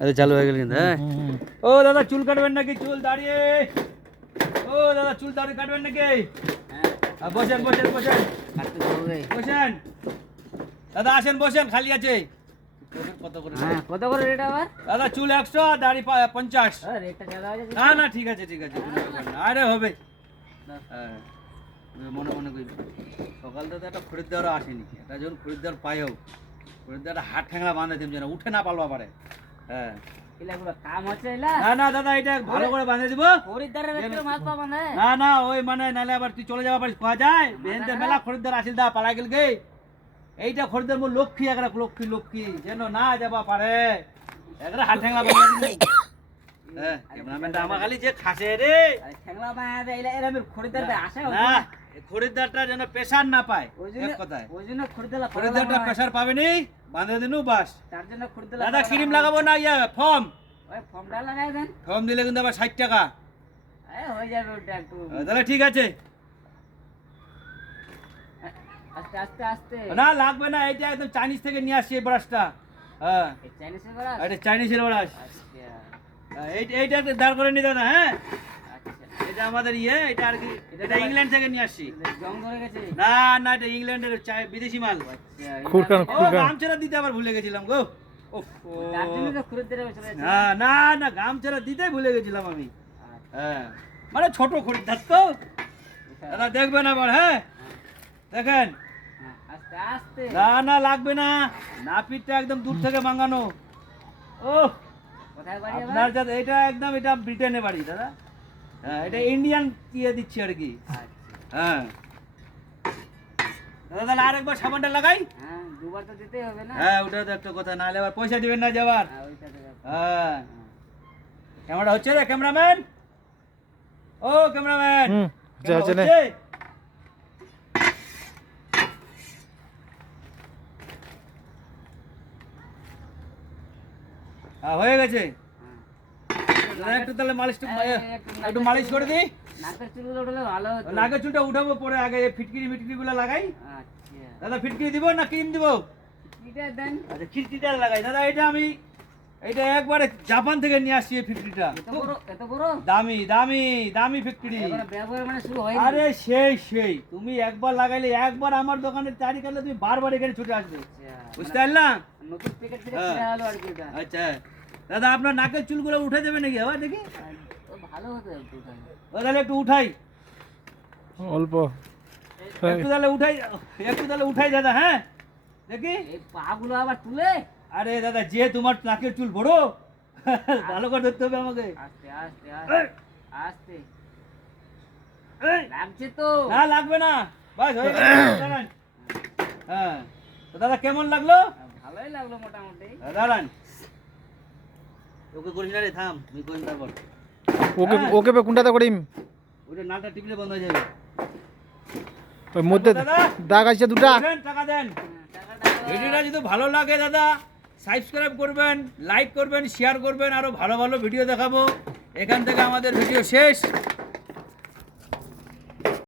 আরে চালু হয়ে গেল কিন্তু। হ্যাঁ ও দাদা চুল কাটবেন নাকি? চুল দাঁড়িয়ে। ও দাদা চুল দাঁড়িয়ে কাটবেন নাকি? বসেন বসেন বসেন বসেন দাদা, আসেন বসেন, খালি আছে। কত করে রেট আবার? দাদা চুল 100 আর দাড়ি 50। না না ঠিক আছে ঠিক আছে, কোনো ব্যাপার না। আরে হবে। হ্যাঁ মনে মনে করি সকাল থেকে একটা খরিদ্দারও আসেনি, এটা যখন খরিদ্দার পাইও খরিদ্দার হাত ঠেঙা বাঁধে দিম যেন উঠে না পালবা পারে। হ্যাঁ না না দাদা এটা ভালো করে বাঁধে দিব। না না ওই মানে নালে আবার তুই চলে যাবা পারিস, পাওয়া যায় বেহেনতে মেলা খরিদ্দার আসিল দা পালা গেল গে। এইটা খরিদ্দার মোর লক্ষ্মী, একটা লক্ষ্মী লক্ষ্মী যেন না যাবা পারে, একটা হাত ঠেঙা বাঁধে দিবি। হ্যাঁ ক্যামেরাম্যানটা আমার খালি যে খাসে রে না, খরিদ্দারটা যেন প্রেসার না পায়। এক কথায় খরিদ্দারটা প্রেসার পাবে নি, বাঁধে দিনু বাস। দাদা ক্রিম লাগাবো না ইয়া ফর্ম? ফর্ম দিলে কিন্তু আবার 60 টাকা হয়ে যাবে ওটা একটু। তাহলে ঠিক আছে। আস্তে আস্তে আস্তে না লাগবে না, এটা একদম চাইনিজ থেকে নিয়ে আসছি এই ব্রাশটা। হ্যাঁ চাইনিজের ব্রাশ? এটা চাইনিজের ব্রাশ। আচ্ছা এইটা দাঁড় করে নি দাদা। হ্যাঁ আচ্ছা এটা আমাদের ইয়ে, এটা আর কি এটা ইংল্যান্ড থেকে নিয়ে আসছি। জং ধরে গেছে? না না এটা ইংল্যান্ডের বিদেশি মাল। আচ্ছা ও গামছাড়া দিতে আবার ভুলে গেছিলাম গো। তার জন্য তো খরিদ্দার চলে যাচ্ছে। না না না গামছাড়া দিতে ভুলে গেছিলাম আমি। হ্যাঁ মানে ছোট খরিদ্দার তো দাদা, দেখবেন আবার। হ্যাঁ দেখেন আস্তে আস্তে। না না লাগবে না, নাপিতটা একদম দূর থেকে মাঙ্গানো। ও কোথায় বাড়ি আবার? আপনার যাতে এটা একদম এটা ব্রিটেনে বাড়ি দাদা। হ্যাঁ এটা ইন্ডিয়ান দিয়ে দিচ্ছি আর কি। হ্যাঁ দাদা তাহলে আরেকবার সাবানটা লাগাই। হ্যাঁ দুবার তো দিতেই হবে না? হ্যাঁ ওটা তো একটা কথা, নাহলে আবার পয়সা দিবেন না যাবার। ওইটা তো ব্যাপার। হ্যাঁ ক্যামেরা হচ্ছে রে ক্যামেরাম্যান? ও ক্যামেরাম্যান হচ্ছে? হয়ে গেছে। একটু তাহলে একটু মালিশ করে দিই। নাকের চুলগুলো উঠলে ভালো হতো। নাকের চুলটা উঠাবো পরে, আগে ফিটকিরি মিটকিরি গুলো লাগাই। আচ্ছা দাদা ফিটকিরি দিব না ক্রিম দিব? এটা দেন। আচ্ছা ফিটকিরিটা লাগাই দাদা। এটা একবারে জাপান থেকে নিয়ে আসছি এই ফিটকিরিটা। এত বড় দামি দামি দামি ফিটকিরি। ব্যবহার মানে শুরু হয়নি? আরে সেই তুমি একবার লাগাইলে, একবার আমার দোকানে চারি করলে তুমি বারবার এখানে ছুটে আসবে, বুঝতে পারলাম? নতুন প্যাকেট থেকে কিনা হলো আর কি এটা। আচ্ছা দাদা আপনার নাকের চুলগুলো উঠে দেবে নাকি আবার দেখি? ভালো হতো একটু তাহলে একটু উঠাই অল্প একটু তাহলে উঠাই দাদা। হ্যাঁ দেখি এই পাগুলো আবার তুলে। আরে দাদা যে তোমার নাকের চুল বড়, ভালো করে ধরতে হবে আমাকে। আস্তে আস্তে আস্তে আস্তে লাগছে তো? না লাগবে না, বাস হয়ে গেছে। দাঁড়ান। হ্যাঁ তো দাদা কেমন লাগলো? ভালোই লাগলো মোটামুটি। দাঁড়ান ওকে করিস না রে, থাম আমি করিস তারপর। ওকে ওকে কোনটাতে করিম? ওটা নালটা টিপলে বন্ধ হয়ে যাবে। ওই মধ্যে দাগ আছে দুটা। টাকা দেন। ভিডিওটা যদি ভালো লাগে দাদা সাবস্ক্রাইব করবেন, লাইক করবেন, শেয়ার করবেন, আরো ভালো ভালো ভিডিও দেখাবো। এখান থেকে আমাদের ভিডিও শেষ।